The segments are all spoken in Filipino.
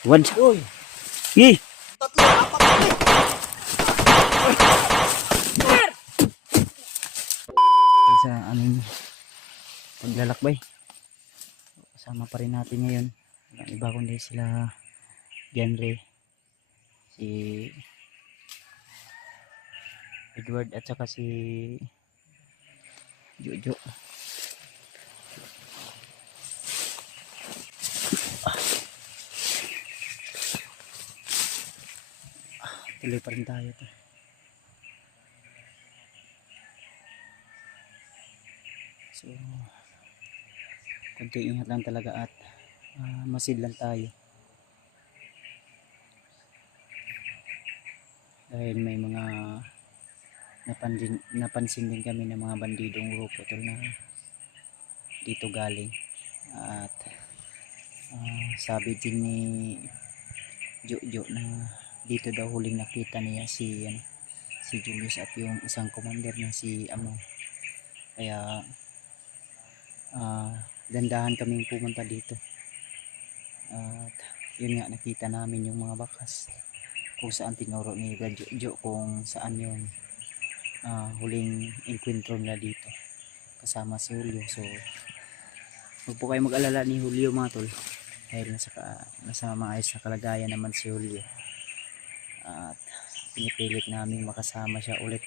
Wad. Uy, Gi. tatlo, apat kami. Sa aming paglalakbay. Kasama pa rin natin ngayon. Ang iba kundi sila Genre, si Edward at saka si Jojo. Tuloy pa rin tayo to. So kunti ingat lang talaga at masid lang tayo dahil may mga napansin din kami ng mga bandidong grupo tol na dito galing at sabi din ni Jojo na dito daw huling nakita niya si Julius at yung isang commander na si Amo. Kaya dandahan kaming pumunta dito at yun nga, nakita namin yung mga bakas kung saan tinuro ni Jojo kung saan yung huling enkwentro nila dito kasama si Julio. So huwag po kayo mag-alala ni Julio mga tol dahil nasa maayos na kalagayan naman si Julio at pinipilit namin makasama siya ulit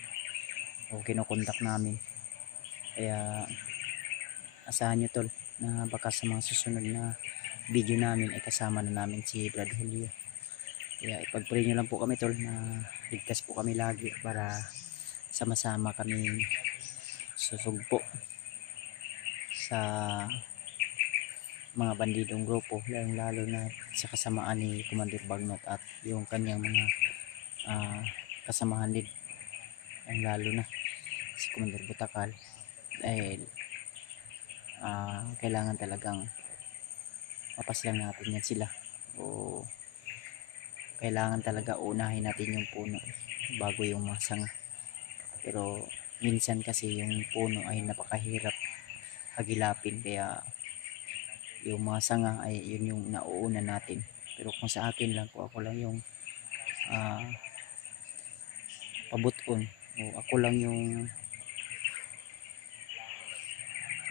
o kinukontak namin. Kaya asahan nyo tol na baka sa mga susunod na video namin ay kasama na namin si Brad Julio. Kaya ipag-pray nyo lang po kami tol na ligtas po kami lagi para sama-sama kami susugpo sa mga bandidong grupo, lalo na sa kasamaan ni Commander Bagnot at yung kanyang mga kasamahan din, lalo na si Commander Butakal, dahil kailangan talagang mapaslang natin yan sila o kailangan talaga unahin natin yung puno bago yung mga sanga. Pero minsan kasi yung puno ay napakahirap hagilapin, kaya yung mga sanga ay yun yung nauuna natin. Pero kung sa akin lang po, ako lang yung pabuton o ako lang yung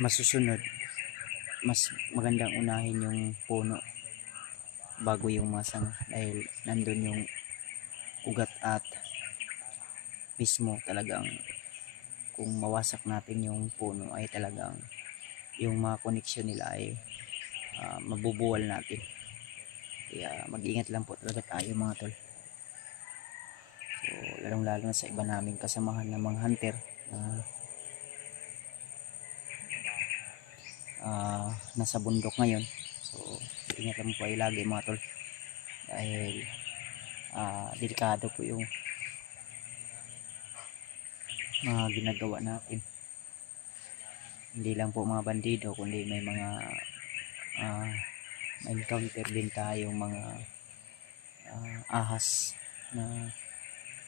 masusunod, mas magandang unahin yung puno bago yung mga sanga dahil nandun yung ugat at mismo talagang kung mawasak natin yung puno ay talagang yung mga koneksyon nila ay mabubuwal natin. Kaya mag-ingat lang po talaga tayo mga tol. So lalong lalo na sa iba naming kasamahan ng mga hunter nasa bundok ngayon. So ingat lang po ay lagi mga tol dahil delikado po yung mga ginagawa natin. Hindi lang po mga bandido kundi may mga may encounter din tayong mga ahas na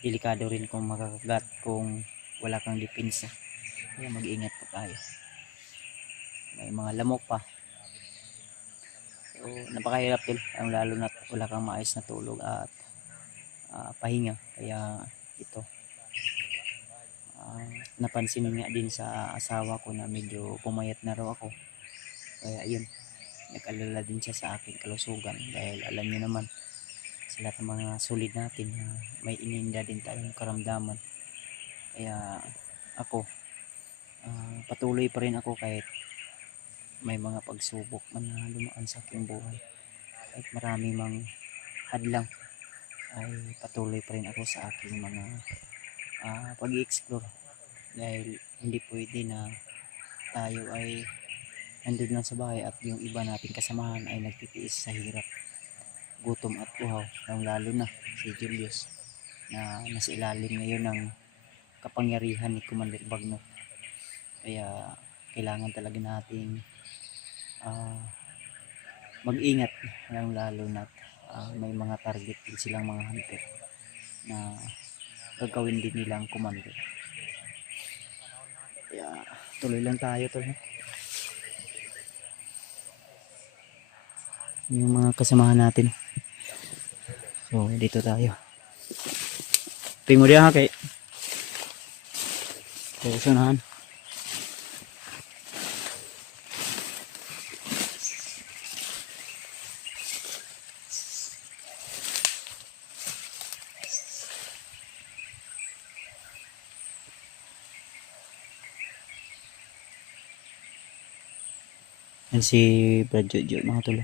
delikado rin kung makakagat kung wala kang depensa. Kaya mag-ingat po tayo. May mga lamok pa, so napakahirap din lalo na wala kang maayos na tulog at pahinga. Kaya ito napansin nga din sa asawa ko na medyo pumayat na raw ako, kaya yun, nag-alala din siya sa aking kalusugan dahil alam niyo naman sa lahat ng mga solid natin na may ininda din tayong karamdaman. Kaya ako patuloy pa rin ako kahit may mga pagsubok man na dumaan sa aking buhay, kahit marami mang hadlang ay patuloy pa rin ako sa aking mga pag-i-explore dahil hindi pwede na tayo ay nandun lang sa bahay at yung iba nating kasamahan ay nagtitiis sa hirap, gutom at uhaw, lalo na si Julius na nasa ilalim ngayon ng kapangyarihan ni Commander Bagnot. Kaya kailangan talaga nating mag-ingat, lalo na may mga target din silang mga hunter na gagawin din nilang commander. Kaya tuloy lang tayo tol. Yung mga kasamahan natin So, dito tayo. Ping mo diyan ha kay. So, usunahan. Yan si Brad Jojo mga tulo.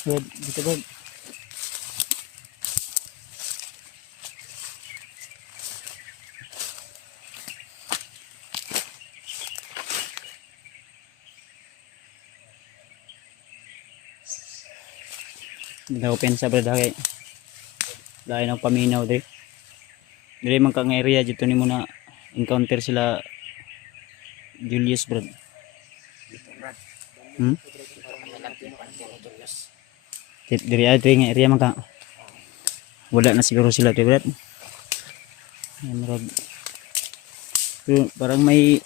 Brad, dito Brad. Hindi ako pensa Brad kay. Lain ng paminaw dre. Dre man kang area dito ni mo na encounter sila Julius Brad. Diri nga area man ka. Wala na siguro sila dre Brad. Pero parang may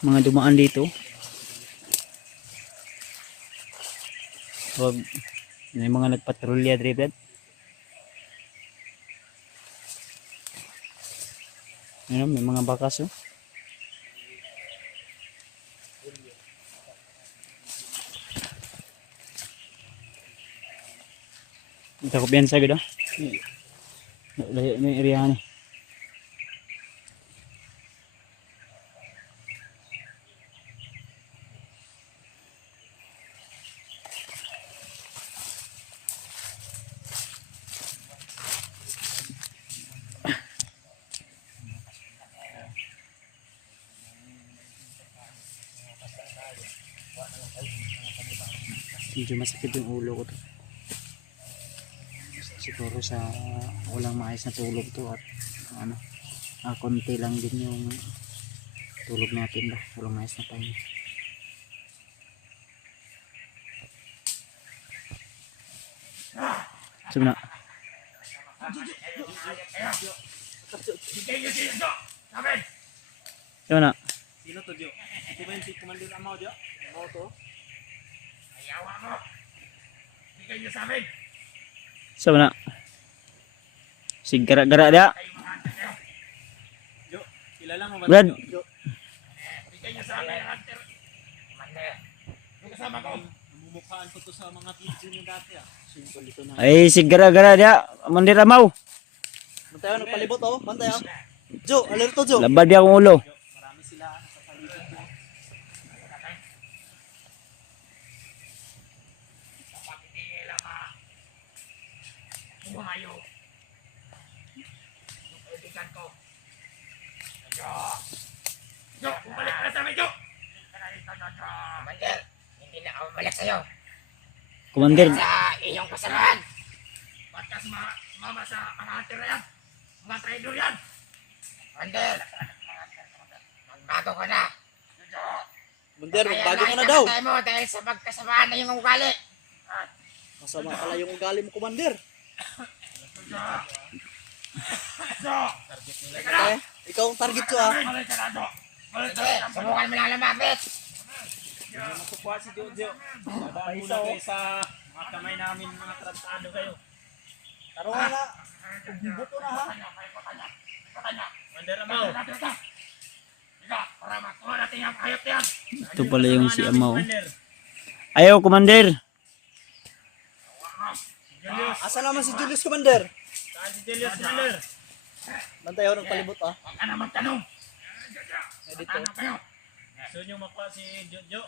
mga dumaan dito. Wag may mga nagpatrolya dre Brad. Ano, may mga bakas oh. Ito ko piyansa gud ah. Layo ni area ni. Medyo masakit yung ulo ko to. Siguro sa walang maayos na tulog to at ano, konti lang din yung tulog natin ba. Walang maayos na pahinga. Sumna. Sumna. Sino to, Jo? Ito ba yung si Commander Amaw, Jo? Amaw to? Ayawa mo! Bigay niyo sa amin! Sumna. Sigara-gara dia. Jo, kilala mo ba? Brad. Jo? Bigay niyo sa amin, Hunter! Commander! Yung kasama ko! Namumukhaan ko to sa mga video niyo dati, ah. Simple ito na. Ay sigara-gara dia. Mandir amaw. Bantayan, nagpalibot, oh. Bantayan. Jo, alerto, Jo! Labad dia akong ulo. Marami sila sa palibot mo. Bumayo. Yung kaibigan ko. Jo! Jo! Bumalik ka na sa amin, Jo! Commander, hindi na ako bumalik sa'yo. Commander, Sa iyong kasalanan. Ba't ka sumama sa mga hunter na yan? Mga traidor yan. Commander, magbago ka na. Jo! Commander, magbago ka na daw. Patay mo dahil sa magkasamaan na yung ugali. Masama pala yung ugali mo, Commander. Eh, ikaw ang target ko ah. Subukan mo lang lumapit. Makukuha si Jojo. Dadaan muna kayo sa mga kamay namin, mga trantado kayo. Karoon na. Buto na ha. Commander Amaw. Ika, para makuha natin yung hayop yan. Ito pala yung si Amaw. Commander. Ayaw, Commander. Julius. Asa naman si Julius, Commander? Saan si Julius, Commander? Bantay ako ng palibot ah. Huwag ka na magtanong. Dito. Tanong kayo. Gusto nyo makuha si Jojo?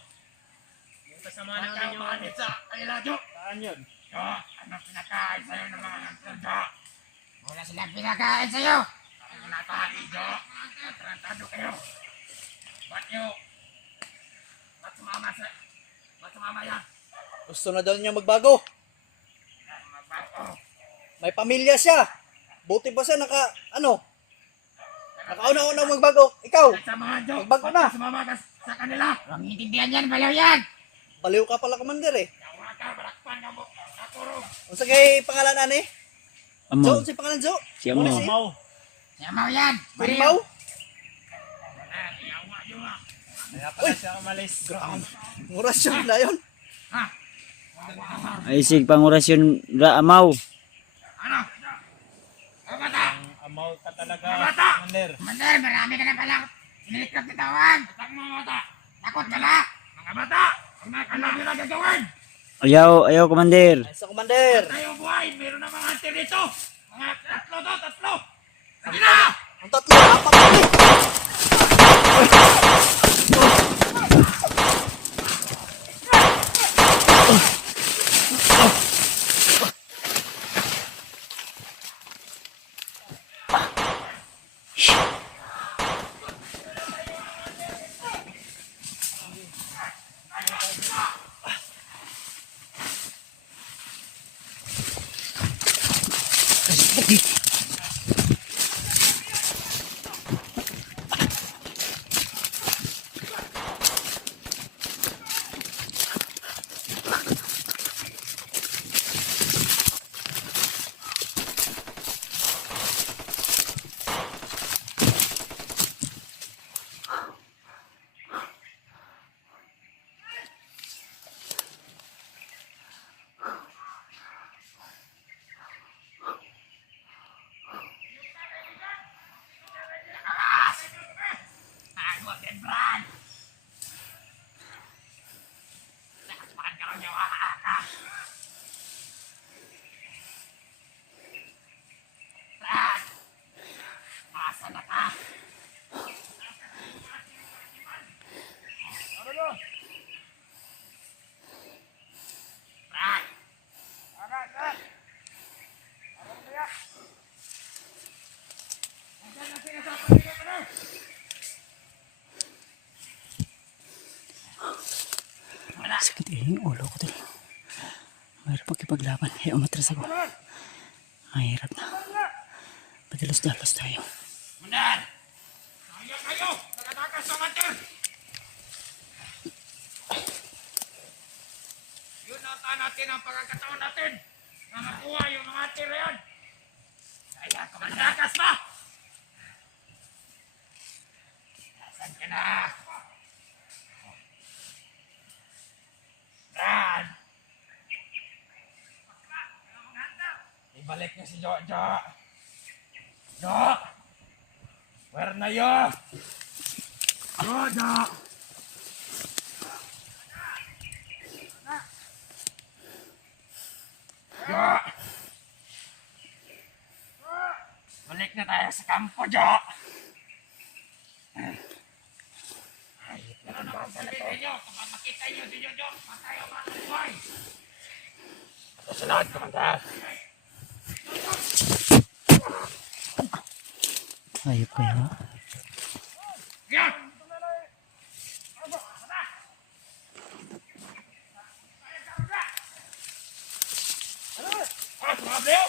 Yung kasama Huwag namin kang yung... maanit sa kanila, Jo. Saan yun? Jo, ano pinakain sa'yo ng mga hunter, Jo? Wala silang pinakain sa'yo. Ang pinakain, Jo. Tarantado kayo. Ba't nyo? Ba't sumama yan? Gusto na daw niya magbago. Magbago. May pamilya siya. Buti pa siya nakauna-una magbago. Ikaw, Sa mga Jo, Magbago ba't na. ka sumama ka sa kanila? Huwag intindihan yan, balaw yan. baliw ka pala, Commander eh. Yawa ka, balakpan ka mo. Nakurong. Unsa kay pangalan ani? Jo, Amaw. unsa pangalan Jo? Si Amaw. Amaw. Yamaw yan. Baliw? Yawa yun nga. Kaya pala siya umalis. Muras yun na yun. Ha? Ay, sig pangorasyon ra Amaw. Ano? Mga bata! Amaw ka talaga, Mga bata! Commander. Commander, marami ka na palang inilikap na tawan. Batak mga bata. Takot ka na. Mga bata! Ang mga alam nyo na gagawin. Ayaw, Commander. Ay, sa Commander. Tayo buhay. Meron na mga hunter dito. Mga tatlo. Sige na! Ang tatlo, apat kami. Tago din, Brad. Nakaspakan ka lang yung ka. Brad! Masa na ka? Brad! Sakit yung ulo ko din. Mahirap pagkipaglaban. Kaya umatras ako. Mahirap na. Padalos-dalos tayo. Mundan! Sayang kayo! Nakatakas sa hunter! Yun natin ang pagkakataon natin na makuha yung mga hunter na yan! Kaya kumatakas ba? Nasaan ka na? Brad! Ibalik niya si Jojo! Jo! Where na yo? Jojo! Jo! Balik na tayo sa kampo, Jo! Ayit na ang basa na to. Kapag makita niyo si Jojo, matayo ba ang buhay? Kasunod, Commander. Ayop kaya. Yan! Ah, sumableo!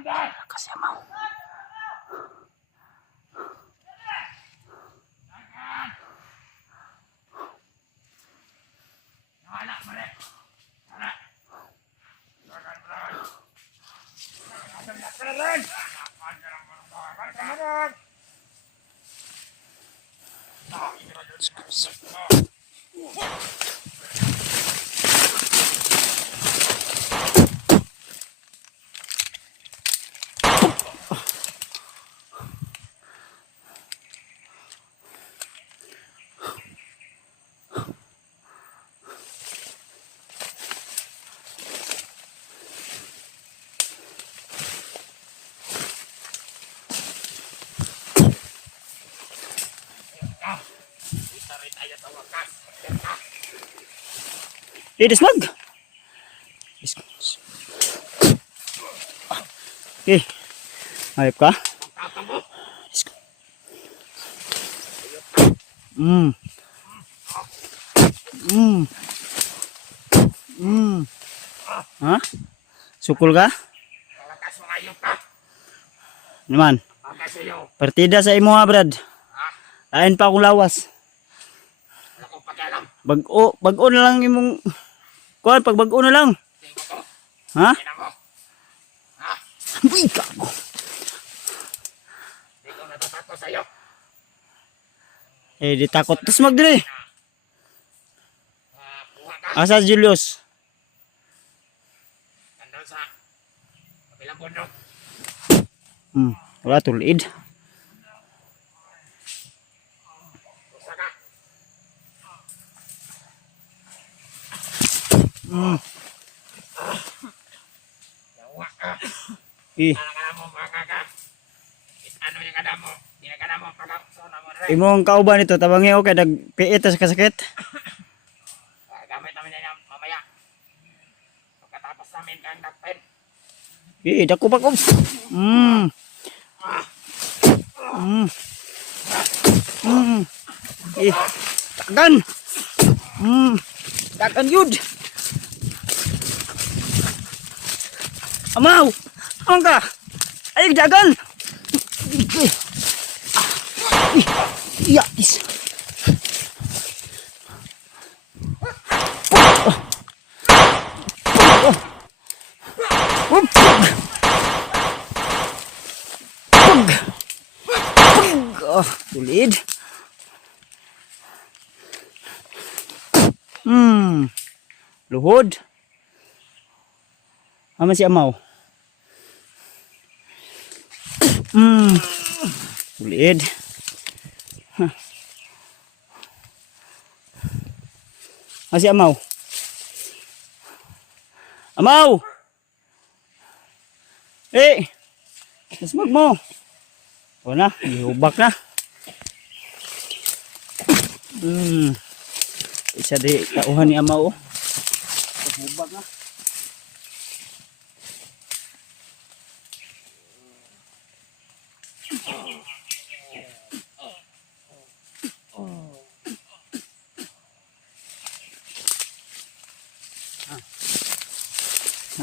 Kasi amaw. Wala, mali. Wala. Dagan, dagan. Dagan. Itarin tayo sa wakas. Dismag. Okay. Hayop ka? Mm. Mm. Mm. Ha? Sukul ka? Wakas mga ayok ka. Naman. Wakas sa'yo. Partida sa imo ha, Brad. Lain pa akong lawas. Wala kong pakialam. Bag-o na lang imong kuan, pag bag-o na lang. Tingko ko. Ha? Tingnan mo. Ha? Uy, gago. Hindi ko natatakot sa'yo. Eh, di takot. Dismag dire. Kuha ka. Asa si Julius? Nandun sa kabilang bundok. Wala tulid. Kusa ka. Yawa ka. Eh, Anak-anak mo, baka ka. Ano yung kada mo? Ginagana mo pagkakasona mo rin. imong kauban ito tabangi okay nagpiit sa kasakit. Gamit namin yan mamaya. Pagkatapos namin kang nagpen. Eh, dako pa ko. Eh, tagan. Tagan yun. Amaw. Ang ka. Ay, dagan. Iya, is. Tulid. Luhod. Ama si Amaw. Tulid. Ama si Amaw. Amaw! Eh! Nasmag mo. Wala, ihubak na. Isa di tauhan ni Amaw. Ihubak na.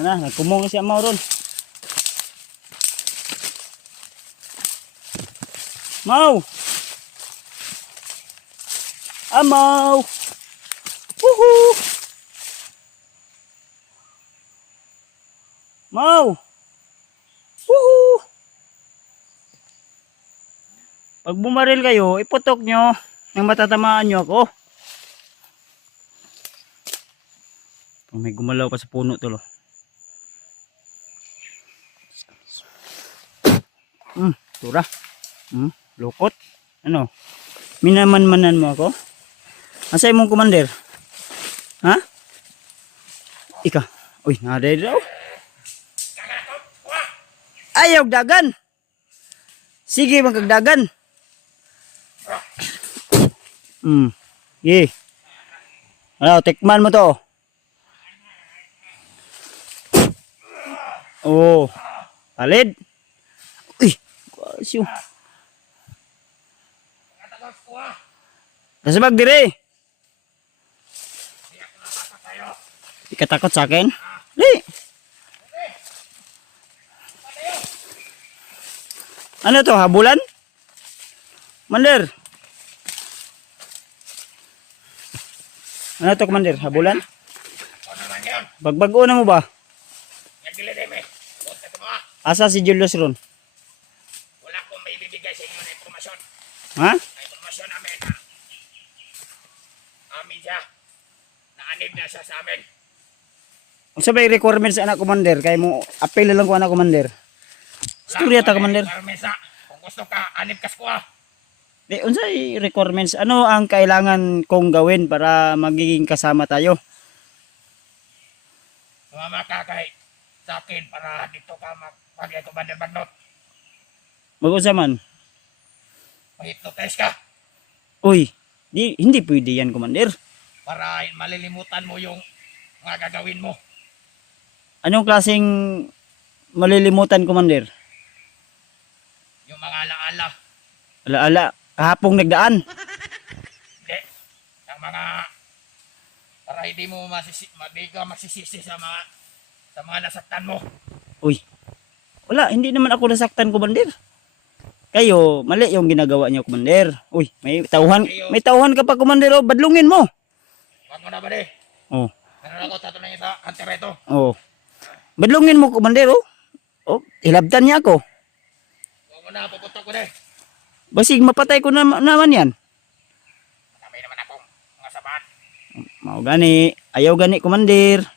Nagkumong si Amaw ron. Mau! Amaw! Woohoo! Mau! Woohoo! Pag bumaril kayo, iputok nyo nang matatamaan nyo ako. May gumalaw pa sa puno to lo. Tura. Lukot. Ano? Minaman-manan mo ako? Asa imong commander? Ha? Ika. Uy, naday daw. Ayaw dagan. Sige magkagdagan. Ye. Ano, tikman mo to. Oh. Palid. Uy, kasyo. Nasabag dire. Di ka takot sa akin? Di. Ano to, habulan? Commander. Ano to, Commander? Habulan? Ano naman yun? Bagbago na mo ba? Yan gilidim eh. Huwag ka tumawa. Asa si Julius ron? Wala akong may ibibigay sa inyo na informasyon. Ha? Na informasyon namin na amin siya. Naanib na siya sa amin. Kung sabay requirements anak, Commander, kaya mo apel lang ko anak, Commander. Storya ta, Commander. Kung gusto ka, anib ka squaw. Di, unsay requirements? Ano ang kailangan kong gawin para magiging kasama tayo? Sumama ka kay sa akin para dito ka magpagay Commander Bagnot. Mag-unsa man? Mahipnotize ka Uy, hindi pwede yan, Commander. para malilimutan mo yung mga gagawin mo. Anong klaseng malilimutan, Commander? Yung mga alaala. Ala-ala, kahapong nagdaan. Hindi. Ang mga para hindi mo hindi ka masisisi sa mga nasaktan mo. Uy, wala, hindi naman ako nasaktan, Commander. Kayo, mali yung ginagawa niyo, Commander. Uy, may tauhan ka pa, Commander. Oh, badlungin mo. Wag mo na ba di? Oh, Meron ako tatanungin sa kantereto. oh. Badlungin mo, Commander. Oh, oh, hilabtan niya ako. Wag mo na, pupunta ko di. Basig, mapatay ko naman yan. Marami naman akong mga sabahan. Mau gani, ayaw gani, Commander.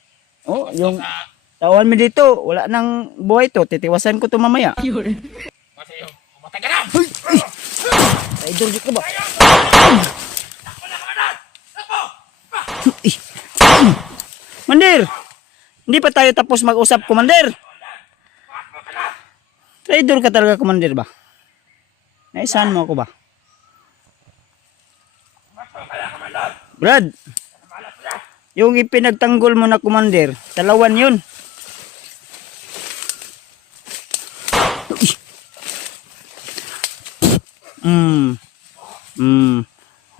Oh, yung Sa, tauhan mo dito, wala nang buhay to. Titiwasan ko to mamaya. kasi yung pumatay ka na! Idol ka ba? Takbo na mga nan! Takbo! Commander, hindi pa tayo tapos mag-usap, Commander. Traidor ka talaga, Commander ba? Naisahan mo ako ba? Brad, yung ipinagtanggol mo na, Commander, talawan yun.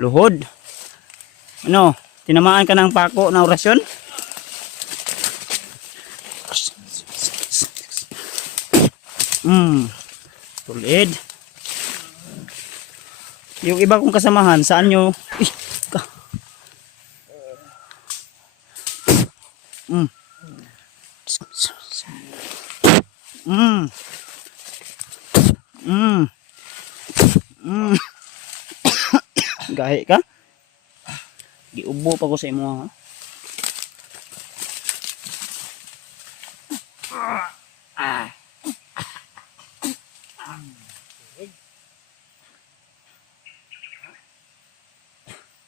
Luhod. Ano, tinamaan ka ng pako na orasyon? Tulid. Yung iba kong kasamahan, saan nyo? Ka. Gahi ka? Giubo pa ko sa imo, ha?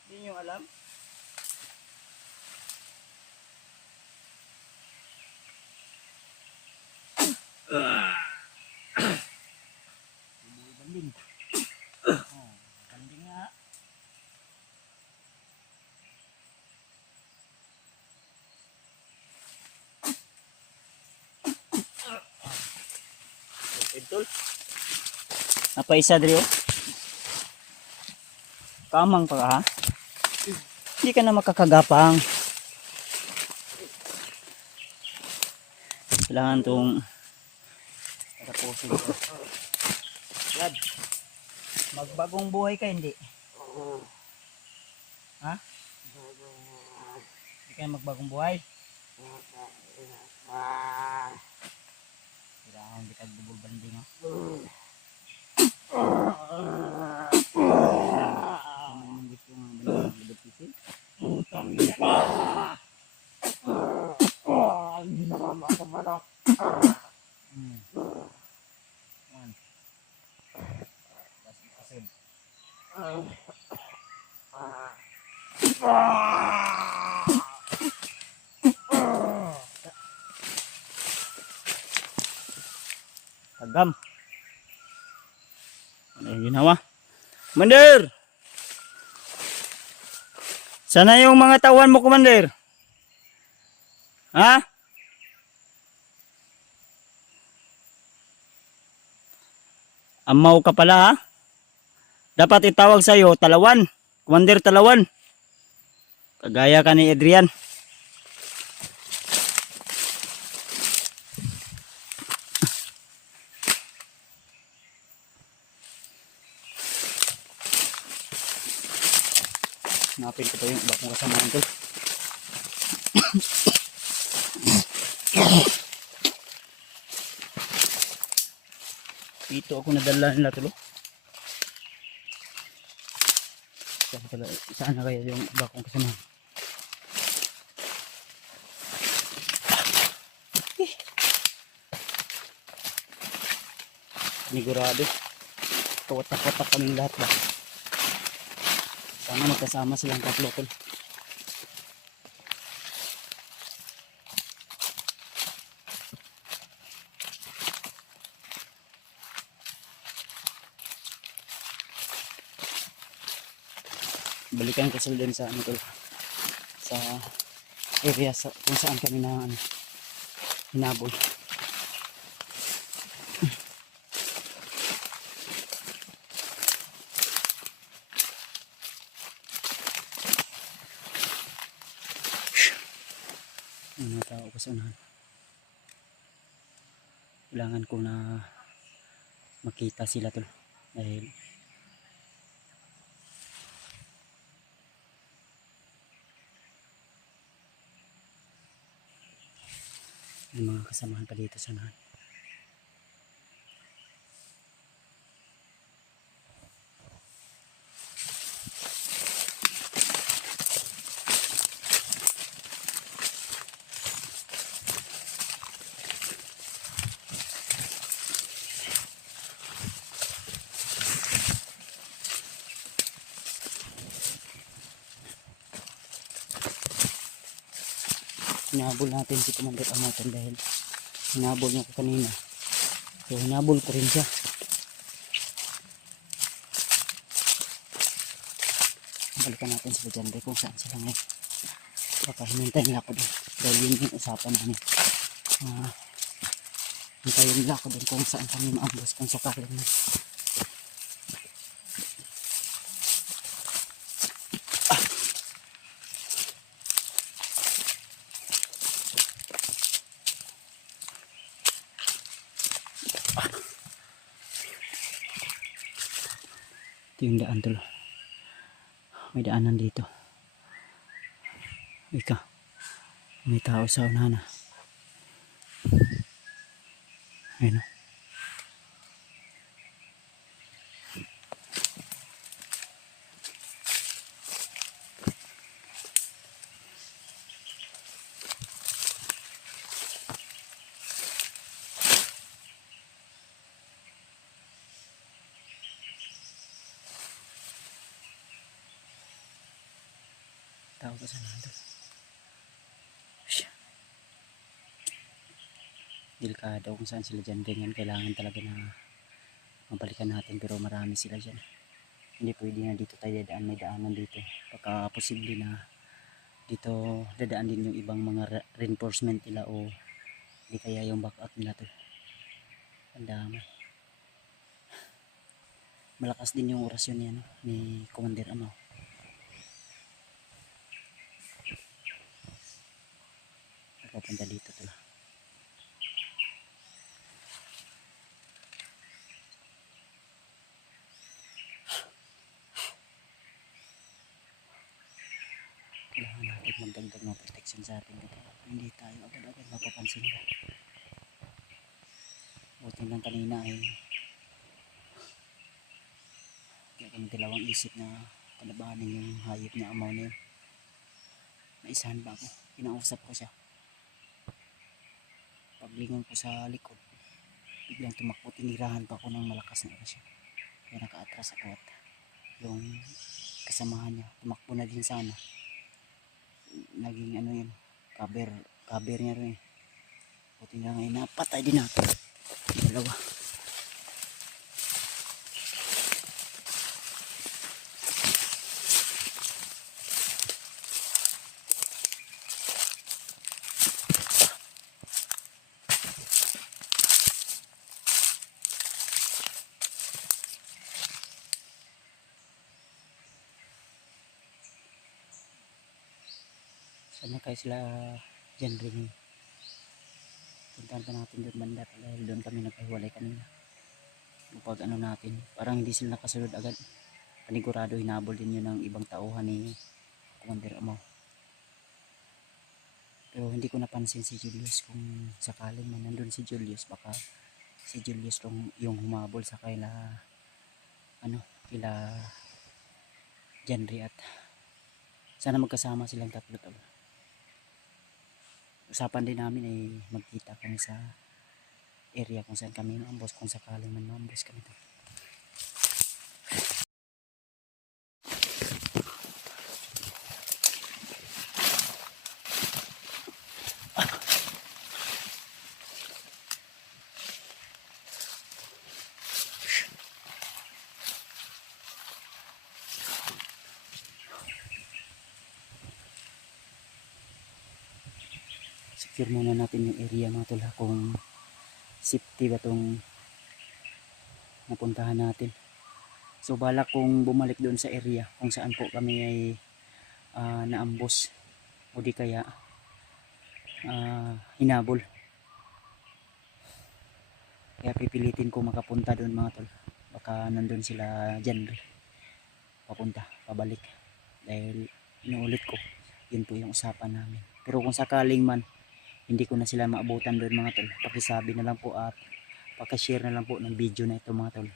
Hindi nyo alam? Banding. Oh, banding nga. Idol. Napaisa diri oh. Kamang pa ka, ha? Hindi ka na makakagapang. Kailangan tong tapusin ko. Brad, magbagong buhay ka, hindi? Ha? Hindi ka magbagong buhay? Kailangan hindi ka bubul banding, ha? Ano gusto mo banding libatisin? Tagam. Ano yung ginawa? Commander! Sana yung mga tawan mo, Commander? Ha? Amaw ka pala, ha? Dapat itawag sa'yo, Talawan. Commander Talawan. Kagaya ka ni Adrian. Hanapin ko pa yung iba kong kasamahan tol. Dito ako nadala nila tol. Saan na kaya yung iba kong kasamahan? Sigurado kawatak-watak kaming lahat ba. Sana magkasama silang tatlo tol. Balikan ko sila din sa ano tol, sa area sa, kung saan kami na ano, hinabol. Ang mga tao ko sa unahan. Kailangan ko na makita sila tol dahil may mga kasamahan pa dito sa unahan. Hinabol natin si Commander Amatan dahil hinabol niya ko kanina. So hinabol ko rin siya. Balikan natin sila dyan kung saan sila ngayon. Baka hinintay nila ako doon. Dahil yun yung usapan namin. Hintayin nila ako doon kung saan kami maambos kung sakaling na. Ito yung daan tol. May daanan dito. Ika. May tao sa unahan. Ayun o. Tao pa sa nando. Delikado kung saan sila dyan. Ganyan kailangan talaga na mabalikan natin, pero marami sila dyan. Hindi pwede na dito tayo dadaan. May daanan dito. Baka posible na dito dadaan din yung ibang mga reinforcement nila o di kaya yung backup nila to. Ang dami. Malakas din yung orasyon niya no, ni Commander Amaw. Papunta dito tala. Kailangan natin magdagdag ng protection sa atin dito. Hindi tayo agad-agad mapapansin ka. Buti lang kanina ay kaya kami dalawang isip na kalabanin yung hayop na Amaw na yun. Naisahan ba ako? Kinausap ko siya. Paglingon ko sa likod, biglang tumakbo, tinirahan pa ako ng malakas na orasyon. Kaya naka-atras ako at yung kasamahan niya tumakbo na din sana. Naging ano yun, cover niya rin. Buti nga ngayon napatay din natin dalawa. Sana kayo sila dyan rin. Puntahan pa natin doon banda dahil doon kami nagpahiwalay kanina. Pag ano natin, parang hindi sila nakasunod agad. Panigurado hinabol din yun ng ibang tauhan ni Commander Amaw. Pero hindi ko napansin si Julius, kung sakaling man nandun si Julius, baka si Julius yung humabol sa kaila kila Janry, at sana magkasama silang tatlo tol. Usapan din namin ay magkita kami sa area kung saan kami maambos, kung sakaling man maambos kami tol. Secure muna natin yung area mga tol, kung safety ba tong napuntahan natin. So balak kong bumalik doon sa area kung saan po kami ay naambos, o di kaya hinabol. Kaya pipilitin ko makapunta doon mga tol, baka nandun sila Janry papunta, pabalik. Dahil inuulit ko, yun po yung usapan namin. Pero kung sakaling man hindi ko na sila maabutan doon mga tol, pakisabi na lang po at pakishare na lang po ng video na ito mga tol,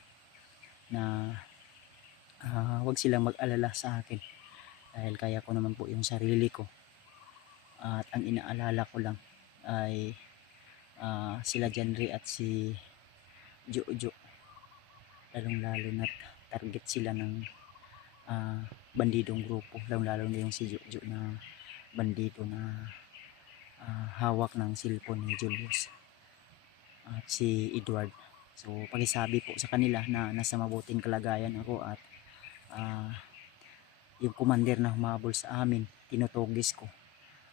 na wag silang mag-alala sa akin, dahil kaya ko naman po yung sarili ko, at ang inaalala ko lang ay sila Janry at si Jojo, lalong lalo na target sila ng bandidong grupo, lalong lalo na yung si Jojo na bandido na hawak ng cellphone ni Julius at si Edward. So pakisabi po sa kanila na nasa mabuting kalagayan ako, at yung commander na humabol sa amin, tinutugis ko.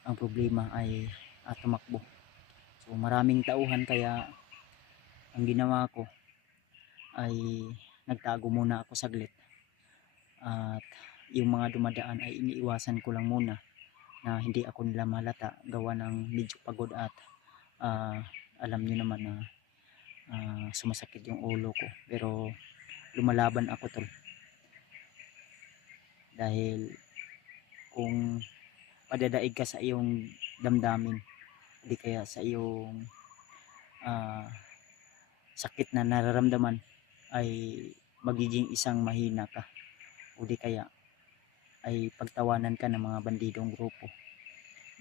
Ang problema ay tumakbo. So maraming tauhan, kaya ang ginawa ko ay nagtago muna ako saglit, at yung mga dumadaan ay iniiwasan ko lang muna na hindi ako nila malata, gawa ng medyo pagod, at alam niyo naman na sumasakit yung ulo ko. Pero lumalaban ako tol, dahil kung padadaig ka sa iyong damdamin, di kaya sa iyong sakit na nararamdaman, ay magiging isang mahina ka, o di kaya ay pagtawanan ka ng mga bandidong grupo.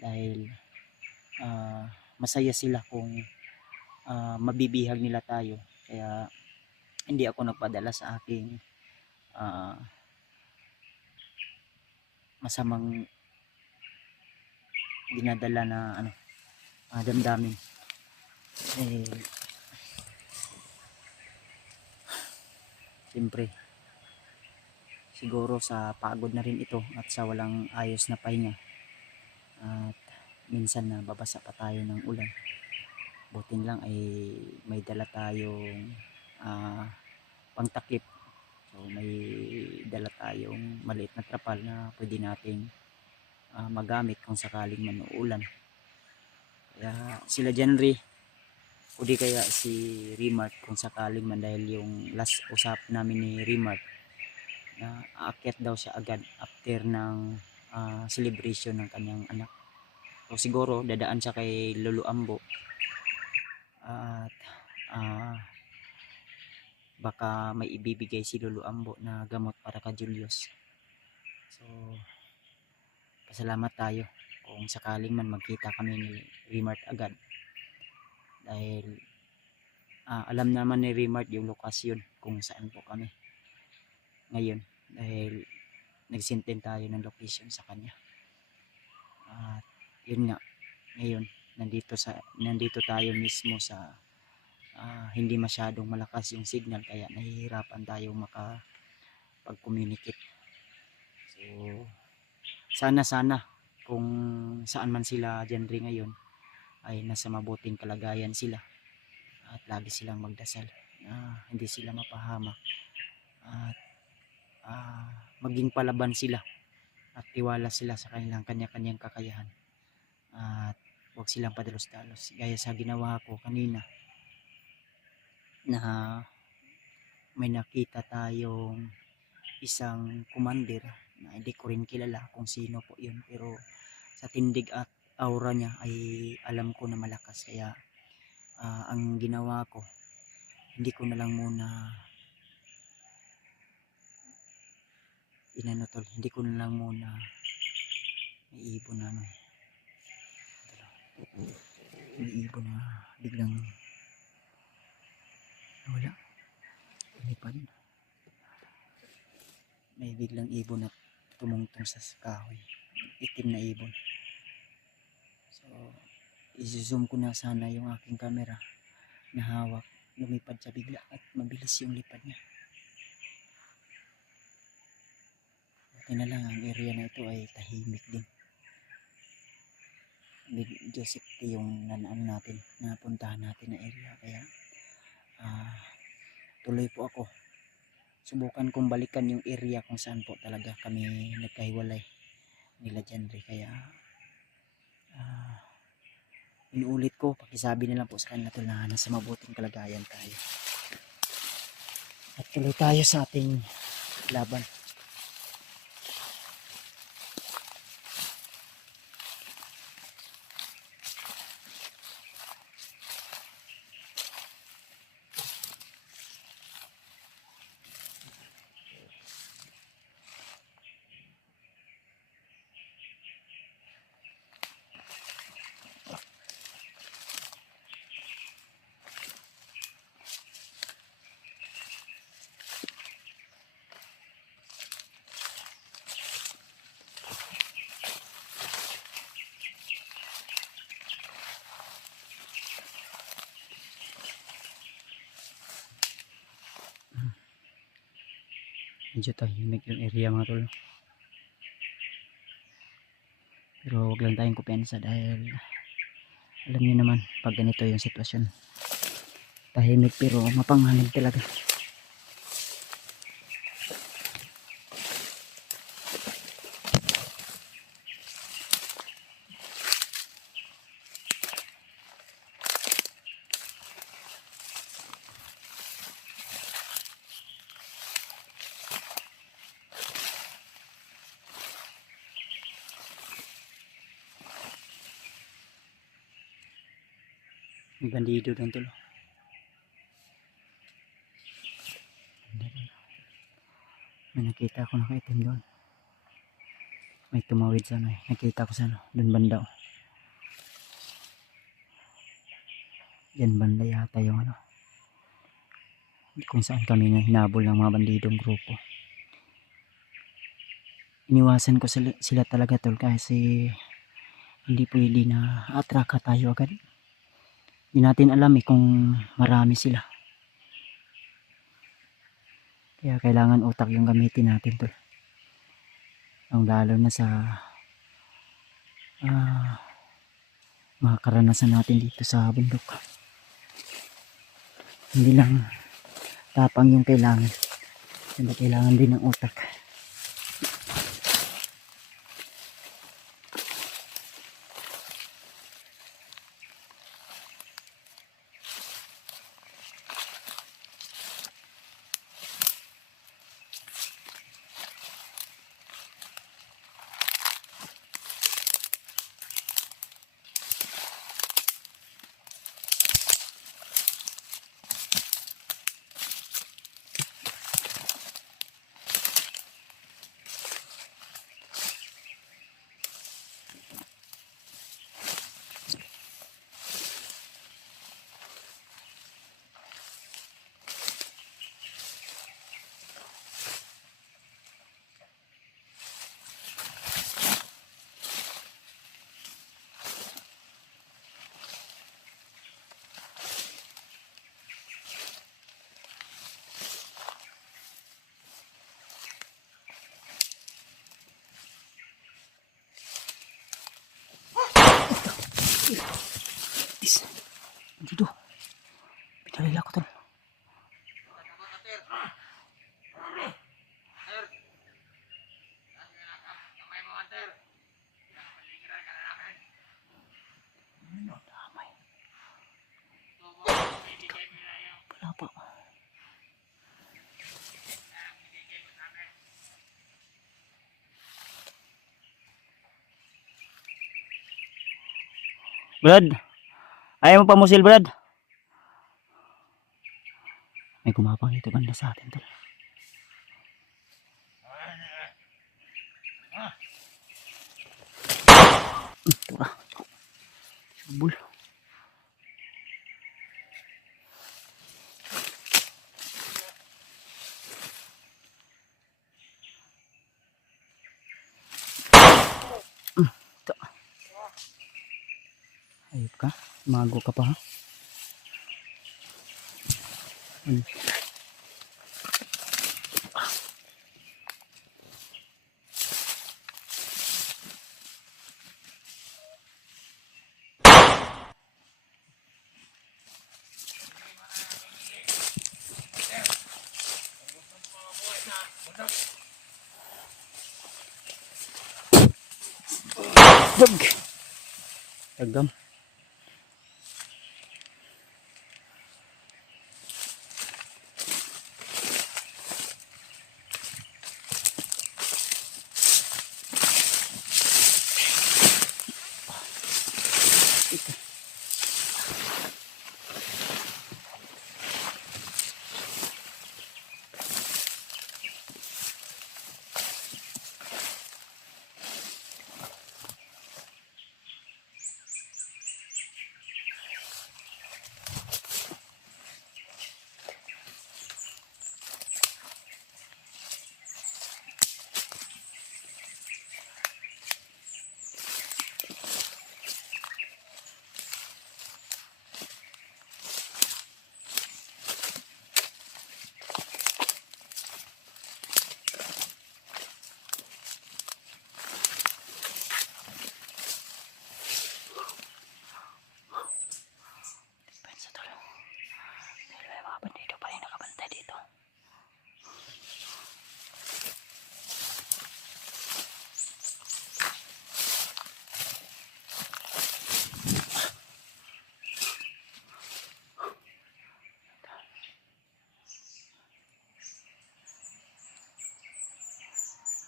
Dahil masaya sila kung mabibihag nila tayo. Kaya hindi ako nagpadala sa aking masamang dinadala na damdamin. Siyempre siguro sa pagod na rin ito, at sa walang ayos na pahinga, at minsan na babasa pa tayo ng ulan. Butin lang ay may dala tayong pangtakip. So may dala tayong maliit na trapal na pwede nating magamit kung sakaling manuulan. Kaya sila Janry, o di kaya si Remart kung sakaling man, dahil yung last usap namin ni Remart na aakyat daw siya agad after ng celebration ng kanyang anak. So siguro dadaan siya kay Lolo Ambo, at baka may ibibigay si Lolo Ambo na gamot para kay Julius. So pasalamat tayo kung sakaling man magkita kami ni Remart agad, dahil alam naman ni Remart yung lokasyon kung saan po kami ngayon, dahil nagsintin tayo ng location sa kanya. At yun nga, ngayon nandito tayo mismo sa hindi masyadong malakas yung signal, kaya nahihirapan tayo makapag-communicate. So sana kung saan man sila Janry ngayon ay nasa mabuting kalagayan sila, at lagi silang magdasal na hindi sila mapahamak, at maging palaban sila, at tiwala sila sa kanya-kanyang kakayahan, at huwag silang padalos-dalos gaya sa ginawa ko kanina, na may nakita tayong isang commander na hindi ko rin kilala kung sino po yun, pero sa tindig at aura niya ay alam ko na malakas. Kaya ang ginawa ko, hindi ko na lang muna hindi ko na lang muna may ibon na may ibon na biglang wala, lumipad, may biglang ibon na tumungtong sa kahoy, itim na ibon. So i-zoom ko na sana yung aking camera na hawak, lumipad siya bigla at mabilis yung lipad niya. Buti na lang ang area na ito ay tahimik din. Medyo safety yung napuntahan natin na area. Kaya tuloy po ako. Subukan kong balikan yung area kung saan po talaga kami nagkahiwalay nila Janry. Kaya inuulit ko, pakisabi na lang po sa kanila tol na nasa mabuting kalagayan tayo. At tuloy tayo sa ating laban. Medyo tahimik yung area mga tol. Pero wag lang tayong kupensa dahil alam niyo naman pag ganito yung sitwasyon. Tahimik pero mapanganib talaga. May bandido doon tol. May nakita ko nakaitim doon. May tumawid sana eh. Nakita ko sana doon banda. Yan banda yata yung kung saan kami na hinabol ng mga bandidong grupo. Iniwasan ko sila talaga tol kasi hindi pwede na atraka tayo agad. Hindi natin alam kung marami sila. Kaya kailangan utak yung gamitin natin tol. Ang lalo na sa mga karanasan natin dito sa bundok. Hindi lang tapang yung kailangan. Hindi kailangan din ng utak. Dito. Pinalila ko tol. Wala pa. Brad, ayaw mo pamusil, Brad. May gumapang dito banda sa atin, tol. Tura. Subul. Ito. Ayop ka. Mago ka pa, ha? Bug. Tagam. Pensa tol. Dahil may mga bandido pa rin nakabantay dito.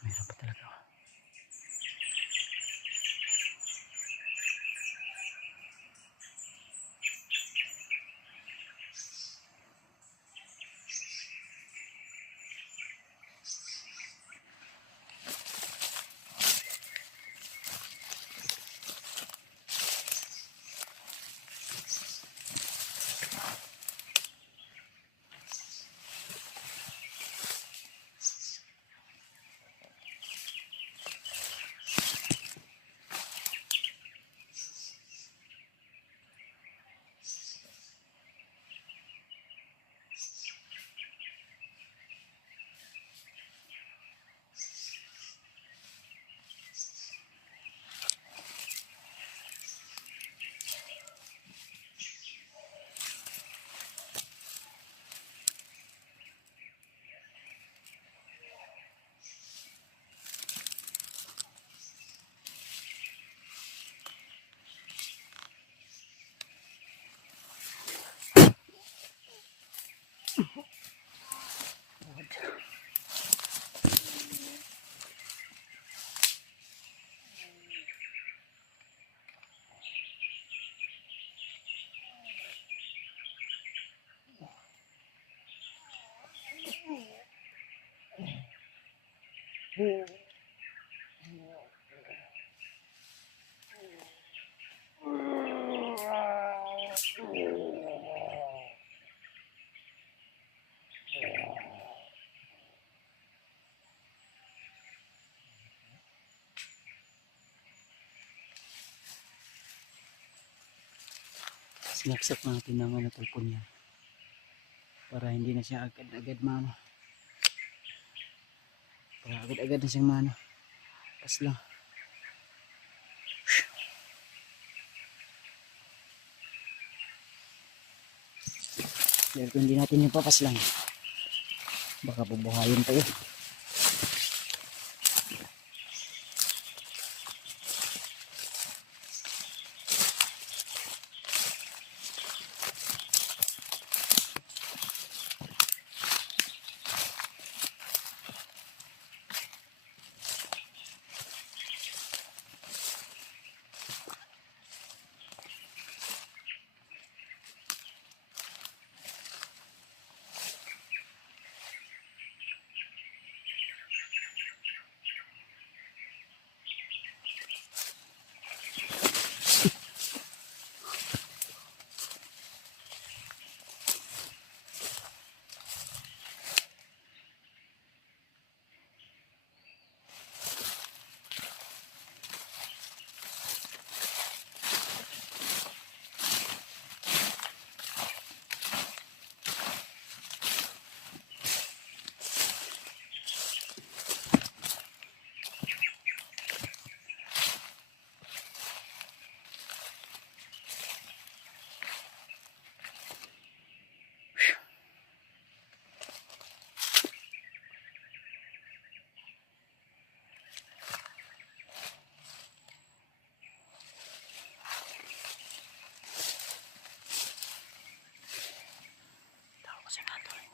Meron pa talaga. Sinaksak natin ng ano tulpon niya para hindi na siya agad-agad mano. Para agad-agad na siyang mano. Pas lang. Dahil kung hindi natin yung papas lang, baka bubuhayin pa yun. Sige, tuloy.